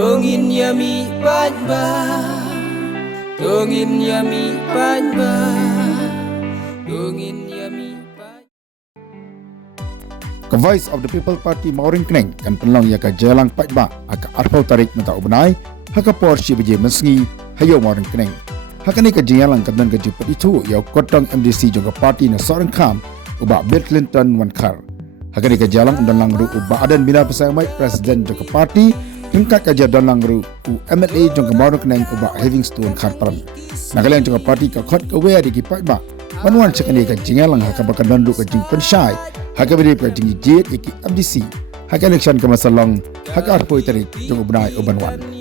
Tongin yami Paidbah, tongin yami Paidbah, tongin yami Paidbah. Ke Voice of the People Party Mawryngkneng kan penlong ya ka Jingialang Paidbah aka arpau tarik mata ubnai haka Porsche beje mesngi hayo Mawryngkneng. Haka ni ka Jingialang kan dan ka juput itu ya kotong MDC juga parti na seorang kam ubah Bill Clinton wankar. Haka ni ka Jingialang dan langru ubah adan bila pesaing presiden juga parti hingkat kaja dan langru MLA juga Mawryngkneng ubah Livingstone Kharparan. Nagalian juga parti ka khot ka wea di ki Paidbah. Manuan sekali ka Jingialang haka bakan dandu ka jing pensyai haka beri ka jingi jet iki MDC haka election ka masalong haka arpoi tarik juga ubnai ubanwan.